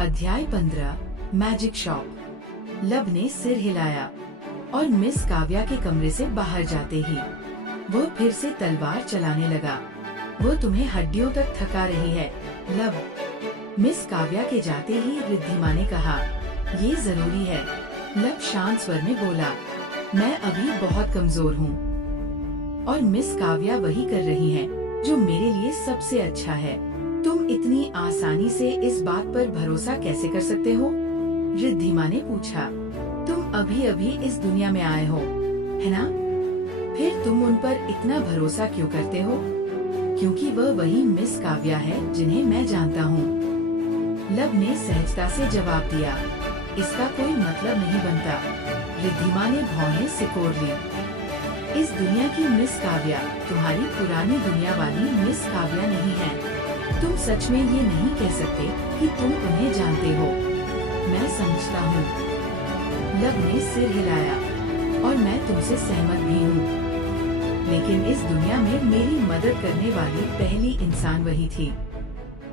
अध्याय 15 magic shop. लब ने सिर हिलाया और मिस काव्या के कमरे से बाहर जाते ही वो फिर से तलवार चलाने लगा। वो तुम्हें हड्डियों तक थका रही है लब। मिस काव्या के जाते ही रिद्धिमा ने कहा, ये जरूरी है। लब शांत स्वर में बोला, मैं अभी बहुत कमजोर हूँ और मिस काव्या वही कर रही है जो मेरे लिए सबसे अच्छा है। तुम इतनी आसानी से इस बात पर भरोसा कैसे कर सकते हो? रिद्धिमा ने पूछा। तुम अभी अभी इस दुनिया में आए हो, है ना? फिर तुम उन पर इतना भरोसा क्यों करते हो? क्योंकि वह वही मिस काव्या है जिन्हें मैं जानता हूँ। लब ने सहजता से जवाब दिया, इसका कोई मतलब नहीं बनता। रिद्धिमा ने भौहें सिकोड़ ली। इस दुनिया की मिस काव्या तुम्हारी पुरानी दुनिया वाली मिस काव्या नहीं है। तुम सच में ये नहीं कह सकते कि तुम उन्हें जानते हो। मैं समझता हूँ। लब ने सिर हिलाया और मैं तुमसे सहमत भी हूँ। लेकिन इस दुनिया में मेरी मदद करने वाली पहली इंसान वही थी।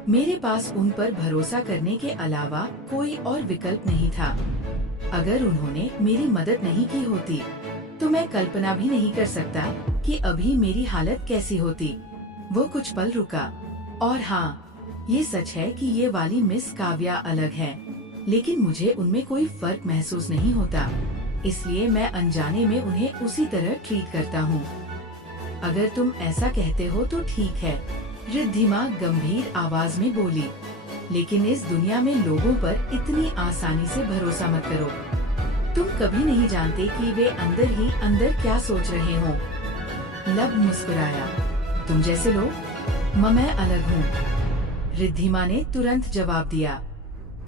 मेरे पास उन पर भरोसा करने के अलावा कोई और विकल्प नहीं था। अगर उन्होंने मेरी मदद नहीं की होती तो मैं कल्पना भी नहीं कर सकता कि अभी मेरी हालत कैसी होती। वो कुछ पल रुका। और हाँ, ये सच है कि ये वाली मिस काव्या अलग है, लेकिन मुझे उनमें कोई फर्क महसूस नहीं होता, इसलिए मैं अनजाने में उन्हें उसी तरह ट्रीट करता हूँ। अगर तुम ऐसा कहते हो तो ठीक है, रिद्धिमा गंभीर आवाज में बोली। लेकिन इस दुनिया में लोगों पर इतनी आसानी से भरोसा मत करो। तुम कभी नहीं जानते कि वे अंदर ही अंदर क्या सोच रहे हो। लब मुस्कुराया। तुम जैसे लोग? मैं अलग हूँ, रिद्धिमा ने तुरंत जवाब दिया।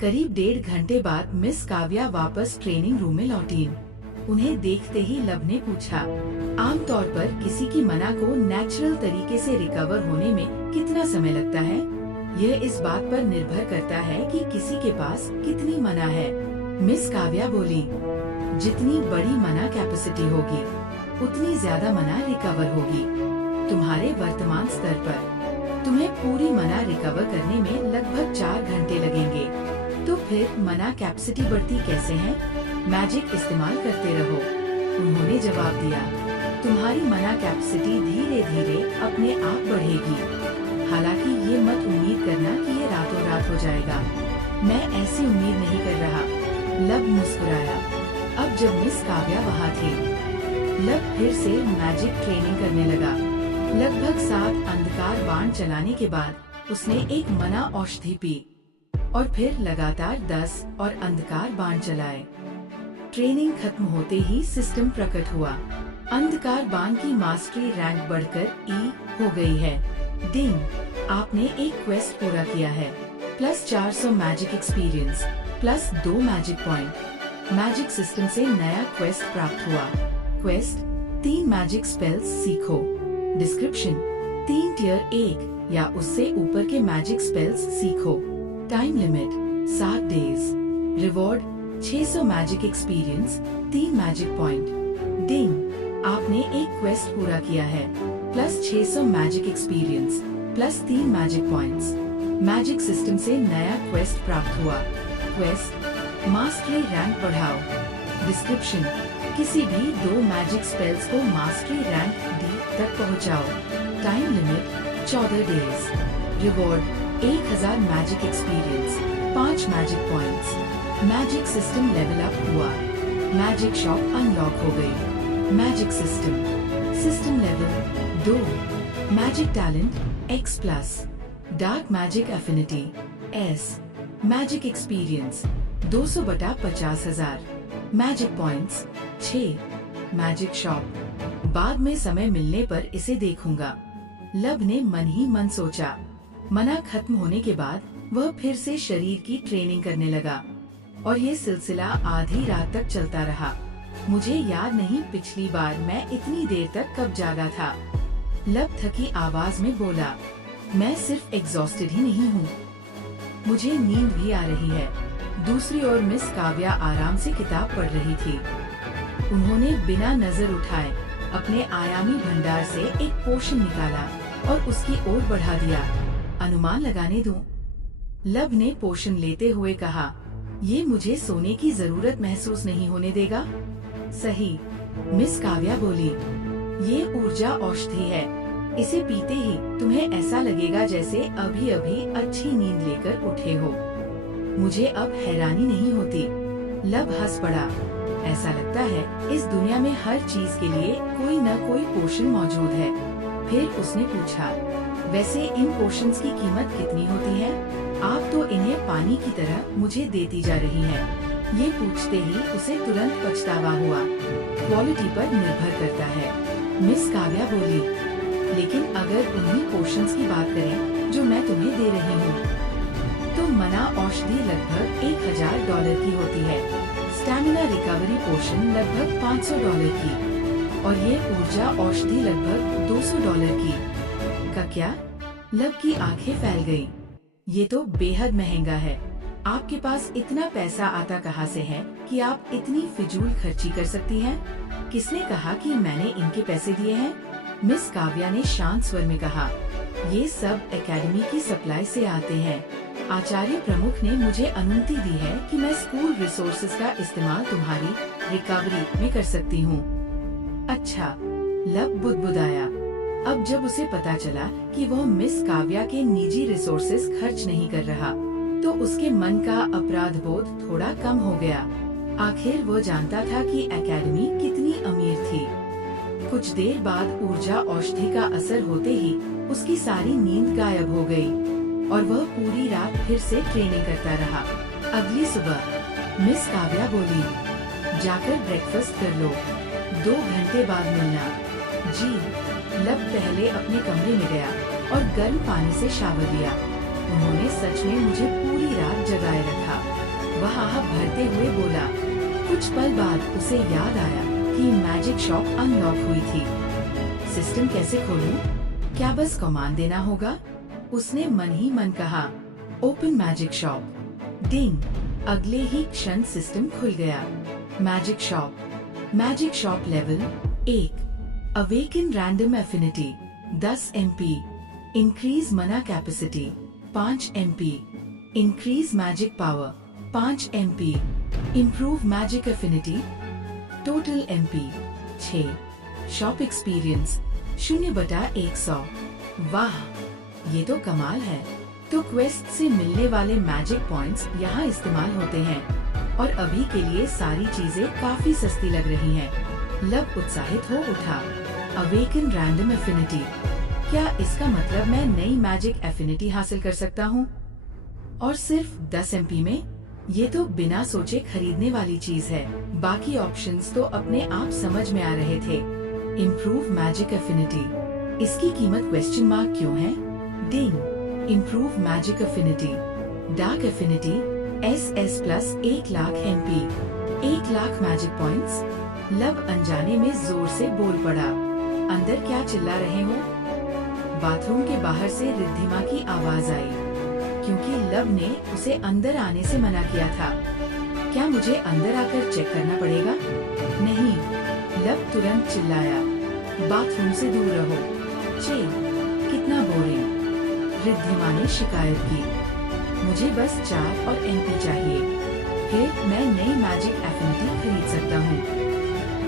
करीब 1.5 घंटे बाद मिस काव्या वापस ट्रेनिंग रूम में लौटी। उन्हें देखते ही लब ने पूछा, आमतौर पर किसी की मना को नेचुरल तरीके से रिकवर होने में कितना समय लगता है? यह इस बात पर निर्भर करता है कि किसी के पास कितनी मना है। मिस काव्या बोली, जितनी बड़ी मना कैपेसिटी होगी उतनी ज्यादा मना रिकवर होगी। तुम्हारे वर्तमान स्तर पर तुम्हें पूरी मना रिकवर करने में लगभग 4 घंटे लगेंगे। तो फिर मना कैपेसिटी बढ़ती कैसे है? मैजिक इस्तेमाल करते रहो, उन्होंने जवाब दिया। तुम्हारी मना कैपेसिटी धीरे धीरे अपने आप बढ़ेगी। हालांकि ये मत उम्मीद करना कि ये रातों रात हो जाएगा। मैं ऐसी उम्मीद नहीं कर रहा। लब मुस्कुराया। अब जब मिस काव्या वहाँ थी, लब फिर से मैजिक ट्रेनिंग करने लगा। लगभग 7 अंधकार बाण चलाने के बाद उसने एक मना औषधि पी और फिर लगातार 10 और अंधकार बाण चलाए। ट्रेनिंग खत्म होते ही सिस्टम प्रकट हुआ। अंधकार बाण की मास्टरी रैंक बढ़कर ई हो गई है। डिंग, आपने एक क्वेस्ट पूरा किया है। Plus 400 magic experience, plus 2 magic point. Magic system से नया क्वेस्ट प्राप्त हुआ। क्वेस्ट 3 मैजिक स्पेल्स सीखो। डिस्क्रिप्शन 3 टियर 1 या उससे ऊपर के मैजिक स्पेल्स सीखो। Time limit 7 days. Reward 600 magic experience, 3 magic point. Ding, आपने एक क्वेस्ट पूरा किया है। Plus 600 magic experience, plus 3 magic points. Magic system से नया क्वेस्ट प्राप्त हुआ। क्वेस्ट मास्टरी रैंक बढ़ाओ। डिस्क्रिप्शन किसी भी 2 मैजिक स्पेल्स को मास्टरी रैंक डी तक पहुंचाओ। Time limit 14 days. Reward 1000 magic experience, 5 magic points. Magic system level up हुआ। मैजिक शॉप अनलॉक हो गई। Magic system level 2। Magic talent X+। Dark magic affinity S। Magic experience 200 बटा 50,000। Magic points 6। Magic shop बाद में समय मिलने पर इसे देखूंगा। लब ने मन ही मन सोचा। मना खत्म होने के बाद वह फिर से शरीर की ट्रेनिंग करने लगा और ये सिलसिला आधी रात तक चलता रहा। मुझे याद नहीं पिछली बार मैं इतनी देर तक कब जागा था। लब थकी आवाज में बोला, मैं सिर्फ एग्जॉस्टेड ही नहीं हूँ, मुझे नींद भी आ रही है। दूसरी ओर मिस काव्या आराम से किताब पढ़ रही थी। उन्होंने बिना नजर उठाए अपने आयामी भंडार से एक पोशन निकाला और उसकी ओर बढ़ा दिया। अनुमान लगाने दूं, लब ने पोषण लेते हुए कहा, ये मुझे सोने की जरूरत महसूस नहीं होने देगा। सही, मिस काव्या बोली। ये ऊर्जा औषधि है। इसे पीते ही तुम्हें ऐसा लगेगा जैसे अभी अभी अच्छी नींद लेकर उठे हो। मुझे अब हैरानी नहीं होती। लब हंस पड़ा। ऐसा लगता है इस दुनिया में हर चीज के लिए कोई न कोई पोषण मौजूद है। फिर उसने पूछा, वैसे इन पोषन्स की कीमत कितनी होती है? आप तो इन्हें पानी की तरह मुझे देती जा रही हैं। ये पूछते ही उसे तुरंत पछतावा हुआ। क्वालिटी पर निर्भर करता है, मिस काव्या बोली। लेकिन अगर उन्हीं पोषन्स की बात करें जो मैं तुम्हें दे रही हूँ, तो मना औषधि लगभग $1000 की होती है। स्टैमिना रिकवरी पोषण लगभग $500 की, और ये ऊर्जा औषधि लगभग $200 की। का क्या? लब की आंखें फैल गईं। ये तो बेहद महंगा है। आपके पास इतना पैसा आता कहाँ से है कि आप इतनी फिजूल खर्ची कर सकती हैं? किसने कहा कि मैंने इनके पैसे दिए हैं? मिस काव्या ने शांत स्वर में कहा, ये सब एकेडमी की सप्लाई से आते हैं। आचार्य प्रमुख ने मुझे अनुमति दी है कि मैं स्कूल रिसोर्सेज का इस्तेमाल तुम्हारी रिकवरी में कर सकती हूँ। अच्छा, लब बुदबुदाया। अब जब उसे पता चला कि वह मिस काव्या के निजी रिसोर्सेज खर्च नहीं कर रहा, तो उसके मन का अपराध बोध थोड़ा कम हो गया। आखिर वो जानता था कि एकेडमी कितनी अमीर थी। कुछ देर बाद ऊर्जा औषधि का असर होते ही उसकी सारी नींद गायब हो गई और वह पूरी रात फिर से ट्रेनिंग करता रहा। अगली सुबह मिस काव्या बोली, जाकर ब्रेकफास्ट कर लो, 2 घंटे बाद मिलना। जी। लब पहले अपने कमरे में गया और गर्म पानी से शावर लिया। उन्होंने सच में मुझे पूरी रात जगाए रखा, वह आह भरते हुए बोला। कुछ पल बाद उसे याद आया कि मैजिक शॉप अनलॉक हुई थी। सिस्टम कैसे खोलूं? क्या बस कमांड देना होगा? उसने मन ही मन कहा। Open magic shop. डिंग। अगले ही क्षण सिस्टम खुल गया। Magic shop level 1। Awaken random affinity 10 MP। Increase mana capacity 5 MP। Increase magic power 5 MP। Improve magic affinity total MP 6। Shop experience 0/100। वाह, ये तो कमाल है। तो क्वेस्ट से मिलने वाले मैजिक पॉइंट्स यहाँ इस्तेमाल होते हैं और अभी के लिए सारी चीजें काफी सस्ती लग रही हैं। लब उत्साहित हो उठा। अवेकन रैंडम एफिनिटी, क्या इसका मतलब मैं नई मैजिक एफिनिटी हासिल कर सकता हूँ? और सिर्फ 10 MP में? ये तो बिना सोचे खरीदने वाली चीज है। बाकी ऑप्शंस तो अपने आप समझ में आ रहे थे। इम्प्रूव मैजिक एफिनिटी, इसकी कीमत क्वेश्चन मार्क क्यों है? Ding. Improve magic affinity dark affinity SS plus 1 lakh MP 1 lakh magic points. लब अनजाने में जोर से बोल पड़ा। अंदर क्या चिल्ला रहे हो? बाथरूम के बाहर से रिद्धिमा की आवाज आई, क्योंकि लब ने उसे अंदर आने से मना किया था। क्या मुझे अंदर आकर चेक करना पड़ेगा? नहीं, लब तुरंत चिल्लाया, बाथरूम से दूर रहो। चे, कितना बोरिंग। रिद्धिमा ने शिकायत की। मुझे बस 4 और MP चाहिए, फिर मैं नई मैजिक एफिनिटी खरीद सकता हूँ।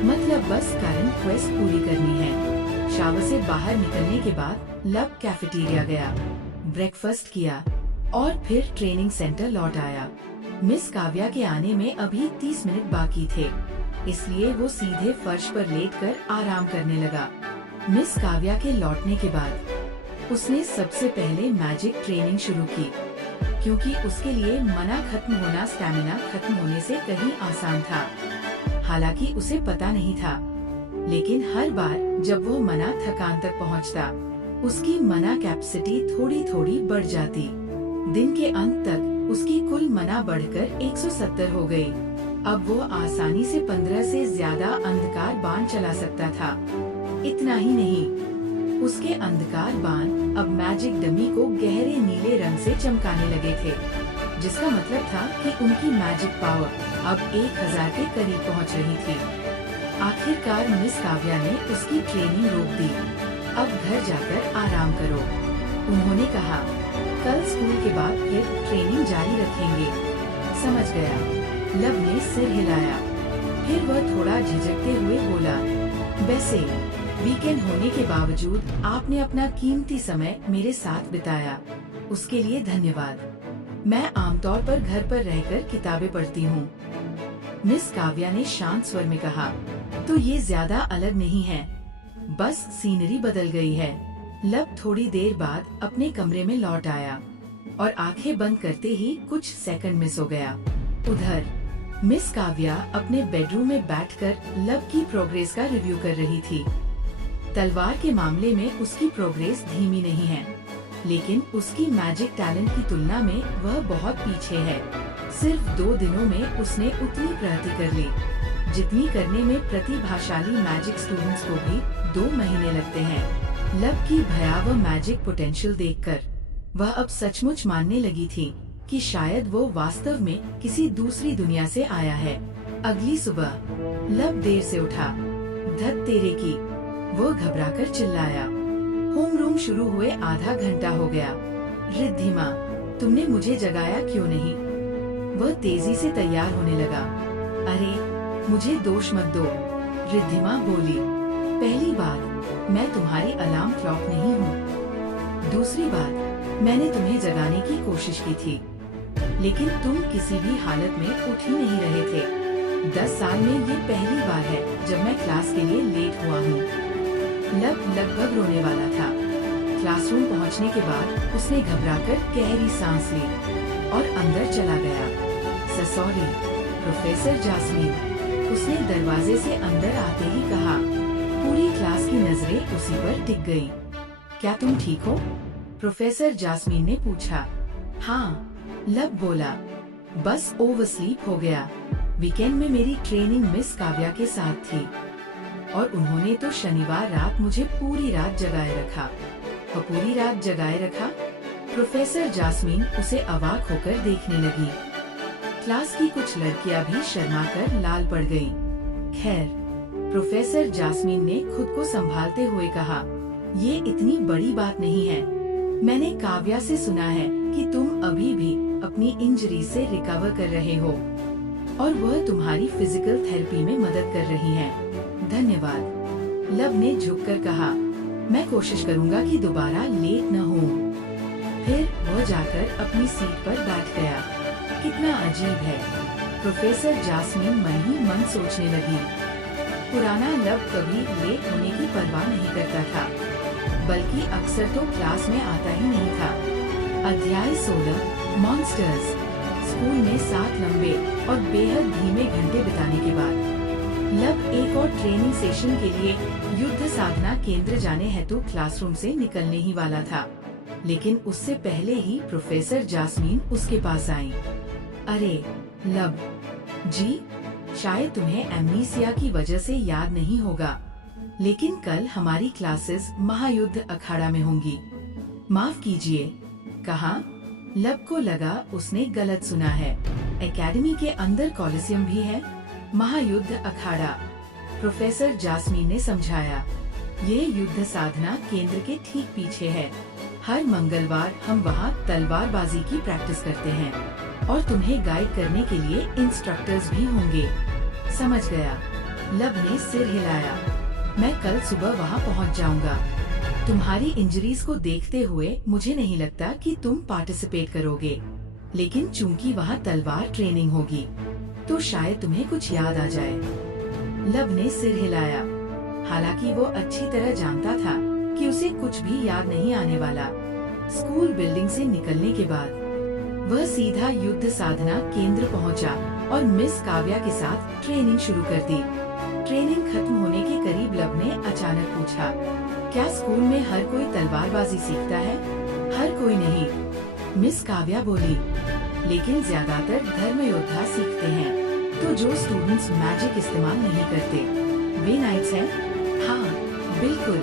मतलब बस करंट क्वेस्ट पूरी करनी है। शावर से बाहर निकलने के बाद लब कैफेटेरिया गया, ब्रेकफास्ट किया और फिर ट्रेनिंग सेंटर लौट आया। मिस काव्या के आने में अभी 30 मिनट बाकी थे, इसलिए वो सीधे फर्श पर लेटकर आराम करने लगा। मिस काव्या के लौटने के बाद उसने सबसे पहले मैजिक ट्रेनिंग शुरू की, क्योंकि उसके लिए मना खत्म होना स्टैमिना खत्म होने से कहीं आसान था। हालांकि उसे पता नहीं था, लेकिन हर बार जब वो मना थकान तक पहुंचता, उसकी मना कैपेसिटी थोड़ी थोड़ी बढ़ जाती। दिन के अंत तक उसकी कुल मना बढ़कर 170 हो गई। अब वो आसानी से 15 से ज्यादा अंधकार बाण चला सकता था। इतना ही नहीं, उसके अंधकार बाण अब मैजिक डमी को गहरे नीले रंग से चमकाने लगे थे, जिसका मतलब था कि उनकी मैजिक पावर अब 1000 के करीब पहुंच रही थी। आखिरकार मिस काव्या ने उसकी ट्रेनिंग रोक दी। अब घर जाकर आराम करो, उन्होंने कहा। कल स्कूल के बाद फिर ट्रेनिंग जारी रखेंगे। समझ गया। लब ने सिर हिलाया। फिर वह थोड़ा झिझकते हुए बोला, वैसे वीकेंड होने के बावजूद आपने अपना कीमती समय मेरे साथ बिताया, उसके लिए धन्यवाद। मैं आमतौर पर घर पर रहकर किताबें पढ़ती हूँ। मिस काव्या ने शांत स्वर में कहा, तो ये ज्यादा अलग नहीं है, बस सीनरी बदल गई है। लब थोड़ी देर बाद अपने कमरे में लौट आया और आंखें बंद करते ही कुछ सेकंड मिस हो गया। उधर मिस काव्या अपने बेडरूम में बैठकर लब की प्रोग्रेस का रिव्यू कर रही थी। तलवार के मामले में उसकी प्रोग्रेस धीमी नहीं है, लेकिन उसकी मैजिक टैलेंट की तुलना में वह बहुत पीछे है। सिर्फ 2 दिनों में उसने उतनी प्रगति कर ली जितनी करने में प्रतिभाशाली मैजिक स्टूडेंट्स को भी 2 महीने लगते हैं। लब की भयावह मैजिक पोटेंशियल देखकर वह अब सचमुच मानने लगी थी कि शायद वो वास्तव में किसी दूसरी दुनिया से आया है। अगली सुबह लब देर से उठा। धत तेरे की, वो घबराकर चिल्लाया। होमरूम शुरू हुए आधा घंटा हो गया। रिद्धिमा, तुमने मुझे जगाया क्यों नहीं? वह तेजी से तैयार होने लगा। अरे मुझे दोष मत दो, रिद्धिमा बोली। पहली बात, मैं तुम्हारी अलार्म क्लॉक नहीं हूँ। दूसरी बात, मैंने तुम्हें जगाने की कोशिश की थी, लेकिन तुम किसी भी हालत में उठ ही नहीं रहे थे। 10 साल में ये पहली बार है जब मैं क्लास के लिए लेट हुआ हूँ। लब लगभग रोने वाला था। क्लासरूम पहुँचने के बाद उसने घबराकर गहरी सांस ली और अंदर चला गया। सॉरी प्रोफेसर जास्मीन, उसने दरवाजे से अंदर आते ही कहा। पूरी क्लास की नजरें उसी पर टिक गई। क्या तुम ठीक हो? प्रोफेसर जास्मीन ने पूछा। हाँ, लब बोला, बस ओवरस्लीप हो गया। वीकेंड में मेरी ट्रेनिंग मिस काव्या के साथ थी और उन्होंने तो शनिवार रात मुझे पूरी रात जगाए रखा। और पूरी रात जगाए रखा? प्रोफेसर जास्मीन उसे अवाक होकर देखने लगी। क्लास की कुछ लड़कियां भी शर्माकर लाल पड़ गईं। खैर, प्रोफेसर जास्मीन ने खुद को संभालते हुए कहा, ये इतनी बड़ी बात नहीं है। मैंने काव्या से सुना है कि तुम अभी भी अपनी इंजरी से रिकवर कर रहे हो और वह तुम्हारी फिजिकल थेरेपी में मदद कर रही हैं। धन्यवाद, लब ने झुककर कहा। मैं कोशिश करूंगा कि दोबारा लेट न हूँ। फिर वह जाकर अपनी सीट पर बैठ गया। कितना अजीब है, प्रोफेसर जास्मीन मन ही मन सोचने लगी। पुराना लब कभी लेट होने की परवाह नहीं करता था, बल्कि अक्सर तो क्लास में आता ही नहीं था। अध्याय 16 मॉन्स्टर्स। स्कूल में 7 लंबे और बेहद धीमे घंटे बिताने के बाद लब एक और ट्रेनिंग सेशन के लिए युद्ध साधना केंद्र जाने हेतु क्लासरूम से निकलने ही वाला था, लेकिन उससे पहले ही प्रोफेसर जास्मीन उसके पास आई। अरे लब जी, शायद तुम्हें एमनीसिया की वजह से याद नहीं होगा, लेकिन कल हमारी क्लासेस महायुद्ध अखाड़ा में होंगी। माफ कीजिए, कहा। लब को लगा उसने गलत सुना है। एकेडमी के अंदर कॉलिसियम भी है। महायुद्ध अखाड़ा, प्रोफेसर जास्मीन ने समझाया। ये युद्ध साधना केंद्र के ठीक पीछे है। हर मंगलवार हम वहाँ तलवारबाजी की प्रैक्टिस करते हैं और तुम्हें गाइड करने के लिए इंस्ट्रक्टर्स भी होंगे। समझ गया, लब ने सिर हिलाया। मैं कल सुबह वहाँ पहुँच जाऊंगा। तुम्हारी इंजरीज को देखते हुए मुझे नहीं लगता कि तुम पार्टिसिपेट करोगे, लेकिन चूंकि वहाँ तलवार ट्रेनिंग होगी तो शायद तुम्हें कुछ याद आ जाए। लब ने सिर हिलाया। हालांकि वो अच्छी तरह जानता था कि उसे कुछ भी याद नहीं आने वाला। स्कूल बिल्डिंग से निकलने के बाद वह सीधा युद्ध साधना केंद्र पहुंचा और मिस काव्या के साथ ट्रेनिंग शुरू कर दी। ट्रेनिंग खत्म होने के करीब लब ने अचानक पूछा, क्या स्कूल में हर कोई तलवारबाजी सीखता है? हर कोई नहीं, मिस काव्या बोली, लेकिन ज्यादातर धर्म योद्धा सीखते हैं। तो जो स्टूडेंट्स मैजिक इस्तेमाल नहीं करते वे नाइट्स हैं? हाँ बिल्कुल।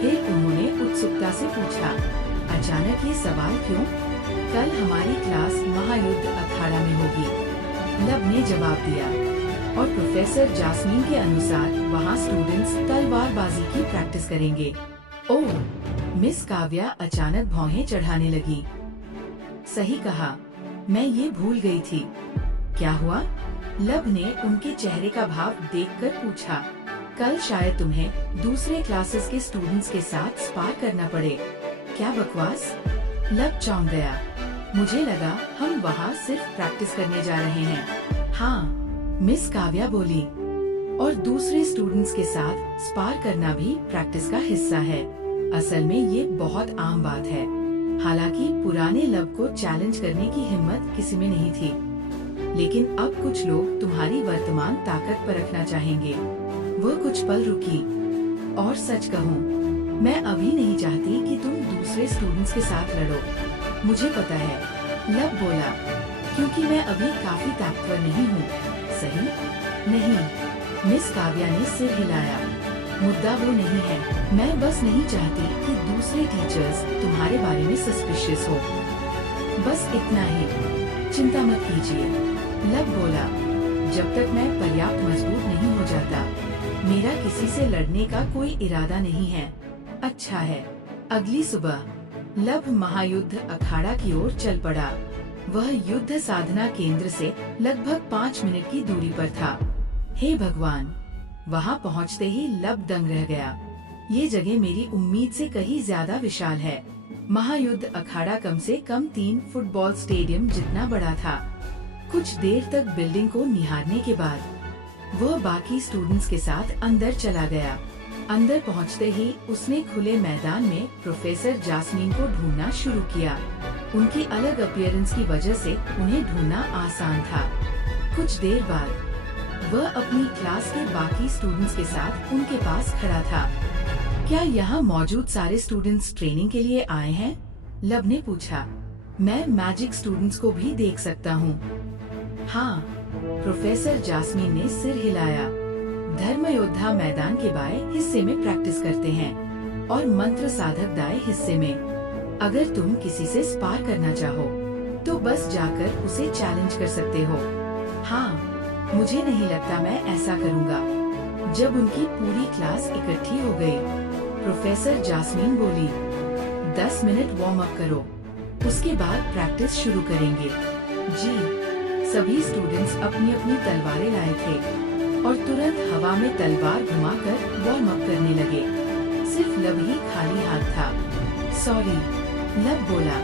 फिर उन्होंने उत्सुकता से पूछा, अचानक ये सवाल क्यों? कल हमारी क्लास महायुद्ध अखाड़ा में होगी, लब ने जवाब दिया, और प्रोफेसर जास्मीन के अनुसार वहाँ स्टूडेंट्स तलवारबाजी की प्रैक्टिस करेंगे। ओह, मिस काव्या अचानक भौहें चढ़ाने लगी। सही कहा, मैं ये भूल गई थी। क्या हुआ? लब ने उनके चेहरे का भाव देखकर पूछा। कल शायद तुम्हें दूसरे क्लासेस के स्टूडेंट्स के साथ स्पार करना पड़े। क्या बकवास? लब चौंक गया। मुझे लगा हम वहाँ सिर्फ प्रैक्टिस करने जा रहे हैं। हाँ, मिस काव्या बोली, और दूसरे स्टूडेंट्स के साथ स्पार करना भी प्रैक्टिस का हिस्सा है। असल में ये बहुत आम बात है। हालांकि पुराने लब को चैलेंज करने की हिम्मत किसी में नहीं थी, लेकिन अब कुछ लोग तुम्हारी वर्तमान ताकत परखना चाहेंगे। वो कुछ पल रुकी। और सच कहूँ, मैं अभी नहीं चाहती कि तुम दूसरे स्टूडेंट्स के साथ लड़ो। मुझे पता है, लब बोला, क्योंकि मैं अभी काफी ताकतवर नहीं हूँ। सही? नहीं, मिस काव्या ने सिर हिलाया। मुद्दा वो नहीं है। मैं बस नहीं चाहती कि दूसरे टीचर्स तुम्हारे बारे में सस्पिशियस हो। बस इतना ही। चिंता मत कीजिए, लब बोला। जब तक मैं पर्याप्त मजबूत नहीं हो जाता, मेरा किसी से लड़ने का कोई इरादा नहीं है। अच्छा है। अगली सुबह लब महायुद्ध अखाड़ा की ओर चल पड़ा। वह युद्ध साधना केंद्र से लगभग 5 मिनट की दूरी पर था। हे भगवान! वहाँ पहुँचते ही लब दंग रह गया। ये जगह मेरी उम्मीद से कहीं ज्यादा विशाल है। महायुद्ध अखाड़ा कम से कम 3 फुटबॉल स्टेडियम जितना बड़ा था। कुछ देर तक बिल्डिंग को निहारने के बाद वह बाकी स्टूडेंट्स के साथ अंदर चला गया। अंदर पहुंचते ही उसने खुले मैदान में प्रोफेसर जास्मीन को ढूंढना शुरू किया। उनकी अलग अपीयरेंस की वजह से उन्हें ढूंढना आसान था। कुछ देर बाद वह अपनी क्लास के बाकी स्टूडेंट्स के साथ उनके पास खड़ा था। क्या यहाँ मौजूद सारे स्टूडेंट्स ट्रेनिंग के लिए आए हैं? लब ने पूछा। मैं मैजिक स्टूडेंट्स को भी देख सकता हूँ। हाँ, प्रोफेसर जास्मीन ने सिर हिलाया। धर्म योद्धा मैदान के बाएं हिस्से में प्रैक्टिस करते हैं और मंत्र साधक दाएं हिस्से में। अगर तुम किसी से स्पार करना चाहो, तो बस जाकर उसे चैलेंज कर सकते हो। हाँ, मुझे नहीं लगता मैं ऐसा करूँगा। जब उनकी पूरी क्लास इकट्ठी हो गई, प्रोफेसर जास्मीन बोली, 10 मिनट वार्म अप करो, उसके बाद प्रैक्टिस शुरू करेंगे। जी। सभी स्टूडेंट्स अपनी अपनी तलवारें लाए थे और तुरंत हवा में तलवार घुमाकर वार्म अप करने लगे। सिर्फ लब ही खाली हाथ था। सॉरी, लब बोला,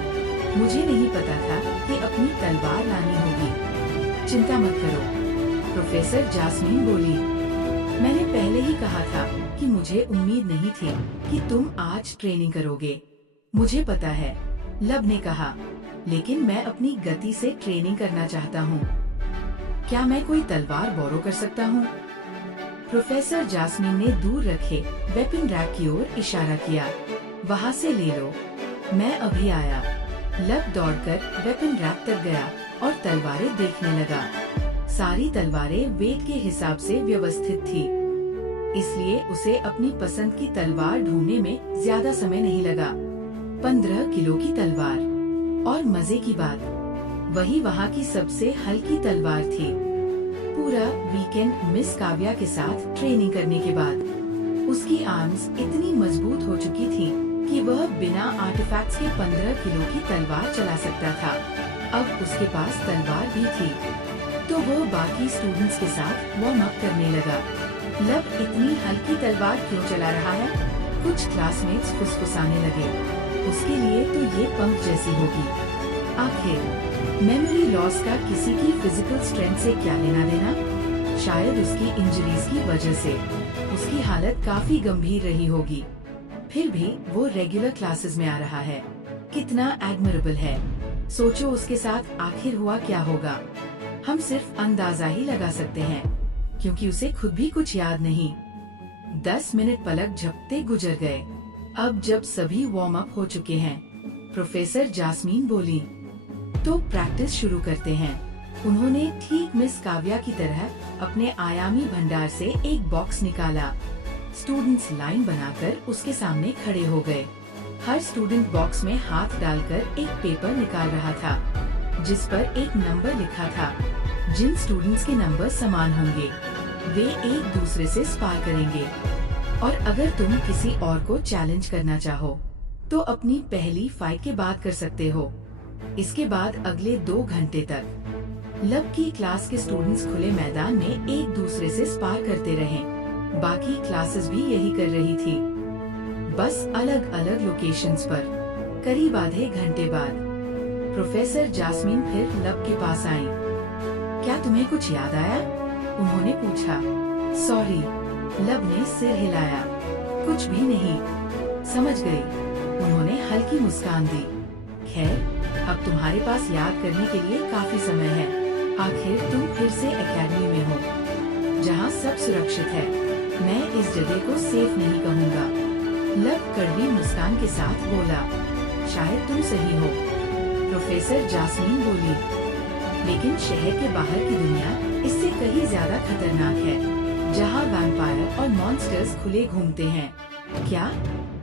मुझे नहीं पता था कि अपनी तलवार लानी होगी। चिंता मत करो, प्रोफेसर जास्मीन बोली। मैंने पहले ही कहा था कि मुझे उम्मीद नहीं थी कि तुम आज ट्रेनिंग करोगे। मुझे पता है, लब ने कहा, लेकिन मैं अपनी गति से ट्रेनिंग करना चाहता हूँ। क्या मैं कोई तलवार बोरो कर सकता हूँ? प्रोफेसर जास्मीन ने दूर रखे वेपन रैक की ओर इशारा किया। वहाँ से ले लो, मैं अभी आया। लब दौड़कर वेपन रैक तक गया और तलवारें देखने लगा। सारी तलवारें वेट के हिसाब से व्यवस्थित थी, इसलिए उसे अपनी पसंद की तलवार ढूंढने में ज्यादा समय नहीं लगा। 15 किलो की तलवार, और मजे की बात, वही वहाँ की सबसे हल्की तलवार थी। पूरा वीकेंड मिस काव्या के साथ ट्रेनिंग करने के बाद उसकी आर्म्स इतनी मजबूत हो चुकी थी कि वह बिना आर्टिफैक्ट्स के 15 किलो की तलवार चला सकता था। अब उसके पास तलवार भी थी, तो वो बाकी स्टूडेंट्स के साथ वार्म अप करने लगा। लब इतनी हल्की तलवार क्यों चला रहा है? कुछ क्लासमेट्स फुसफुसाने लगे। उसके लिए तो ये पंख जैसी होगी। आखिर मेमोरी लॉस का किसी की फिजिकल स्ट्रेंथ से क्या लेना देना? शायद उसकी इंजरीज की वजह से उसकी हालत काफी गंभीर रही होगी। फिर भी वो रेगुलर क्लासेस में आ रहा है। कितना एडमिरेबल है। सोचो उसके साथ आखिर हुआ क्या होगा। हम सिर्फ अंदाजा ही लगा सकते हैं, क्योंकि उसे खुद भी कुछ याद नहीं। 10 मिनट पलक झपकते गुजर गए। अब जब सभी वार्म अप हो चुके हैं, प्रोफेसर जास्मीन बोली, तो प्रैक्टिस शुरू करते हैं। उन्होंने ठीक मिस काव्या की तरह अपने आयामी भंडार से एक बॉक्स निकाला। स्टूडेंट्स लाइन बनाकर उसके सामने खड़े हो गए। हर स्टूडेंट बॉक्स में हाथ डालकर एक पेपर निकाल रहा था, जिस पर एक नंबर लिखा था। जिन स्टूडेंट्स के नंबर समान होंगे, वे एक दूसरे से स्पार करेंगे। और अगर तुम किसी और को चैलेंज करना चाहो, तो अपनी पहली फाइट के बाद कर सकते हो। इसके बाद अगले 2 घंटे तक लब की क्लास के स्टूडेंट्स खुले मैदान में एक दूसरे से स्पार करते रहे। बाकी क्लासेस भी यही कर रही थी, बस अलग अलग लोकेशंस पर। करीब आधे घंटे बाद प्रोफेसर जास्मीन फिर लब के पास आई। क्या तुम्हें कुछ याद आया? उन्होंने पूछा। सॉरी, लब ने सिर हिलाया। कुछ भी नहीं, समझ गई। उन्होंने हल्की मुस्कान दी। खैर, अब तुम्हारे पास याद करने के लिए काफी समय है। आखिर तुम फिर से एकेडमी में हो, जहाँ सब सुरक्षित है। मैं इस जगह को सेफ नहीं कहूँगा। लब कड़वी मुस्कान के साथ बोला। शायद तुम सही हो, प्रोफेसर जास्मीन बोली, लेकिन शहर के बाहर की दुनिया इससे कहीं ज्यादा खतरनाक है, जहाँ वैम्पायर और मॉन्स्टर्स खुले घूमते हैं। क्या?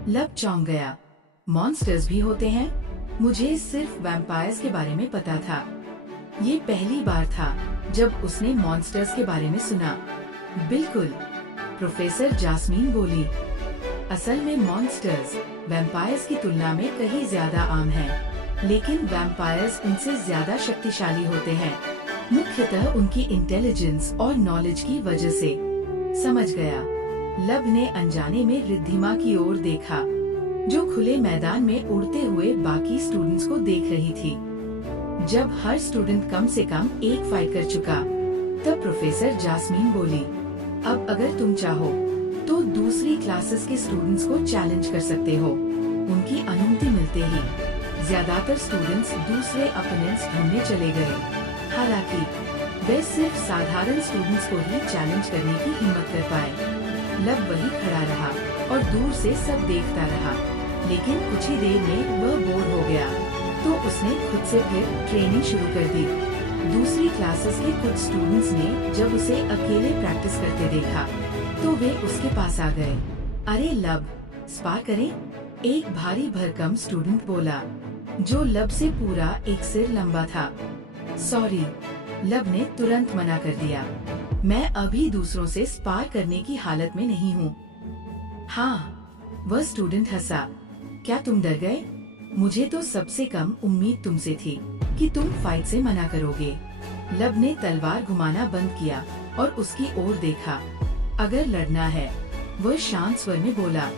लब चौंक गया। मॉन्स्टर्स भी होते हैं? मुझे सिर्फ वैम्पायर्स के बारे में पता था। ये पहली बार था जब उसने मॉन्स्टर्स के बारे में सुना। बिल्कुल, प्रोफेसर जास्मीन बोली। असल में मॉन्स्टर्स वैम्पायर्स की तुलना में कहीं ज्यादा आम हैं, लेकिन वैम्पायर्स उनसे ज्यादा शक्तिशाली होते हैं, मुख्यतः उनकी इंटेलिजेंस और नॉलेज की वजह से। समझ गया। लब ने अनजाने में रिद्धिमा की ओर देखा, जो खुले मैदान में उड़ते हुए बाकी स्टूडेंट्स को देख रही थी। जब हर स्टूडेंट कम से कम एक फाइट कर चुका, तब प्रोफेसर जास्मीन बोली, अब अगर तुम चाहो तो दूसरी क्लासेस के स्टूडेंट्स को चैलेंज कर सकते हो। उनकी अनुमति मिलते ही ज्यादातर स्टूडेंट्स दूसरे अपोनेंट्स ढूंढने चले गए। हालांकि वे सिर्फ साधारण स्टूडेंट्स को ही चैलेंज करने की हिम्मत कर पाए। लब वही खड़ा रहा और दूर से सब देखता रहा, लेकिन कुछ ही देर में वह बोर हो गया, तो उसने खुद से फिर ट्रेनिंग शुरू कर दी। दूसरी क्लासेस के कुछ स्टूडेंट्स ने जब उसे अकेले प्रैक्टिस करते देखा, तो वे उसके पास आ गए। अरे लब, स्पार करें? एक भारी भरकम स्टूडेंट बोला, जो लब से पूरा एक सिर लंबा था। सॉरी, लब ने तुरंत मना कर दिया। मैं अभी दूसरों से स्पार करने की हालत में नहीं हूँ। हाँ, वह स्टूडेंट हंसा। क्या तुम डर गए? मुझे तो सबसे कम उम्मीद तुमसे थी कि तुम फाइट से मना करोगे। लब ने तलवार घुमाना बंद किया और उसकी ओर देखा। अगर लड़ना है, वह शांत स्वर में बोला,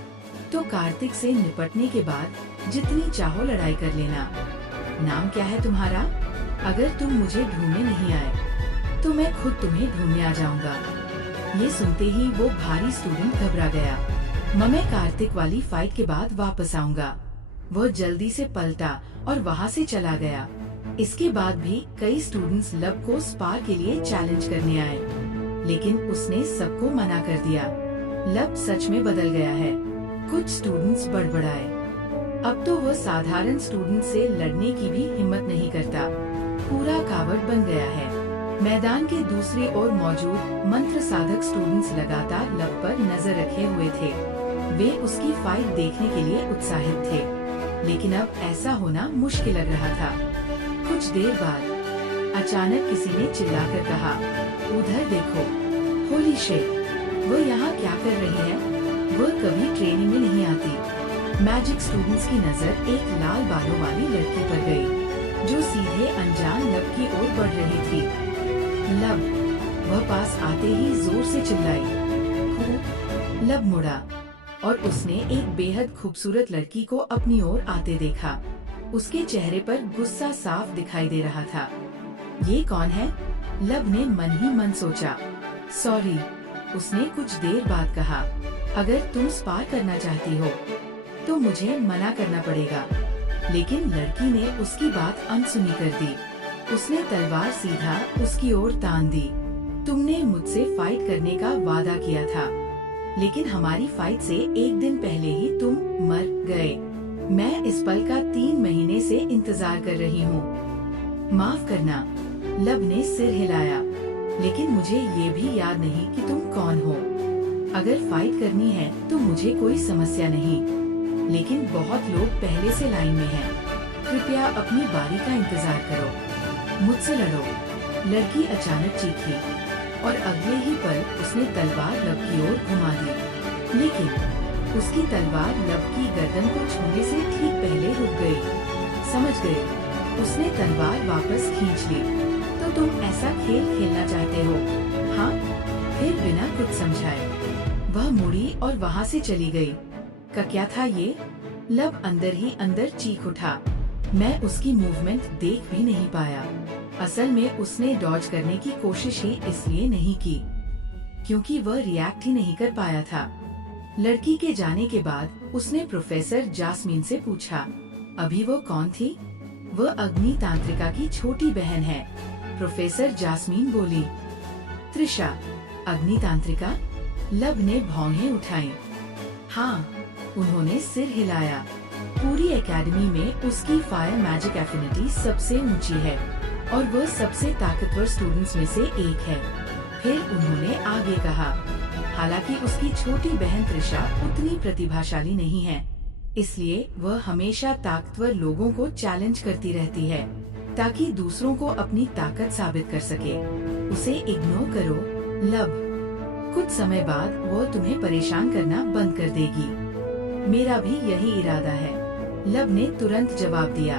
तो कार्तिक से निपटने के बाद जितनी चाहो लड़ाई कर लेना। नाम क्या है तुम्हारा? अगर तुम मुझे ढूंढने नहीं आए, तो मैं खुद तुम्हें ढूंढने आ जाऊंगा। ये सुनते ही वो भारी स्टूडेंट घबरा गया। मैं कार्तिक वाली फाइट के बाद वापस आऊंगा। वह जल्दी से पलटा और वहाँ से चला गया। इसके बाद भी कई स्टूडेंट्स लब को स्पार के लिए चैलेंज करने आए, लेकिन उसने सबको मना कर दिया। लब सच में बदल गया है। कुछ स्टूडेंट्स बड़बड़ाए। अब तो वह साधारण स्टूडेंट से लड़ने की भी हिम्मत नहीं करता, पूरा कावड़ बन गया है। मैदान के दूसरी ओर मौजूद मंत्र साधक स्टूडेंट्स लगातार लब पर नजर रखे हुए थे। वे उसकी फाइट देखने के लिए उत्साहित थे, लेकिन अब ऐसा होना मुश्किल लग रहा था। कुछ देर बाद अचानक किसी ने चिल्लाकर कहा, उधर देखो, होली शिट, वो यहाँ क्या कर रही है? वह कभी ट्रेनिंग में नहीं आती। मैजिक स्टूडेंट्स की नजर एक लाल बालों वाली लड़की पर गई, जो सीधे अनजान लब की ओर बढ़ रही थी। लब, वह पास आते ही जोर से चिल्लाई। लब मुड़ा और उसने एक बेहद खूबसूरत लड़की को अपनी ओर आते देखा। उसके चेहरे पर गुस्सा साफ दिखाई दे रहा था। ये कौन है? लब ने मन ही मन सोचा। सॉरी, उसने कुछ देर बाद कहा, अगर तुम स्पार करना चाहती हो तो मुझे मना करना पड़ेगा। लेकिन लड़की ने उसकी बात अनसुनी कर दी। उसने तलवार सीधा उसकी ओर तान दी। तुमने मुझसे फाइट करने का वादा किया था, लेकिन हमारी फाइट से एक दिन पहले ही तुम मर गए। मैं इस पल का 3 महीने से इंतजार कर रही हूँ। माफ करना, लब ने सिर हिलाया, लेकिन मुझे ये भी याद नहीं कि तुम कौन हो। अगर फाइट करनी है तो मुझे कोई समस्या नहीं, लेकिन बहुत लोग पहले से लाइन में हैं। कृपया अपनी बारी का इंतजार करो, मुझसे लड़ो। लड़की अचानक चीखी और अगले ही पल उसने तलवार लब की ओर घुमा दी, लेकिन उसकी तलवार लब की गर्दन को छूने से ठीक पहले रुक गई। समझ गए, उसने तलवार वापस खींच ली। तो तुम ऐसा खेल खेलना चाहते हो? हाँ? फिर बिना कुछ समझाए वह मुड़ी और वहाँ से चली गई। क्या था ये? लब अंदर ही अंदर चीख उठा। मैं उसकी मूवमेंट देख भी नहीं पाया। असल में उसने डॉज करने की कोशिश ही इसलिए नहीं की क्योंकि वह रिएक्ट ही नहीं कर पाया था। लड़की के जाने के बाद उसने प्रोफेसर जास्मीन से पूछा, अभी वो कौन थी? वह अग्नि तांत्रिका की छोटी बहन है। प्रोफेसर जास्मीन बोली। त्रिशा, अग्नि तांत्रिका? लब ने भौहें उठाई। हाँ, उन्होंने सिर हिलाया। पूरी एकेडमी में उसकी फायर मैजिक एफिनिटी सबसे ऊंची है और वह सबसे ताकतवर स्टूडेंट्स में से एक है। फिर उन्होंने आगे कहा, हालांकि उसकी छोटी बहन त्रिशा उतनी प्रतिभाशाली नहीं है, इसलिए वह हमेशा ताकतवर लोगों को चैलेंज करती रहती है ताकि दूसरों को अपनी ताकत साबित कर सके। उसे इग्नोर करो, लब। कुछ समय बाद वो तुम्हें परेशान करना बंद कर देगी। मेरा भी यही इरादा है, लब ने तुरंत जवाब दिया।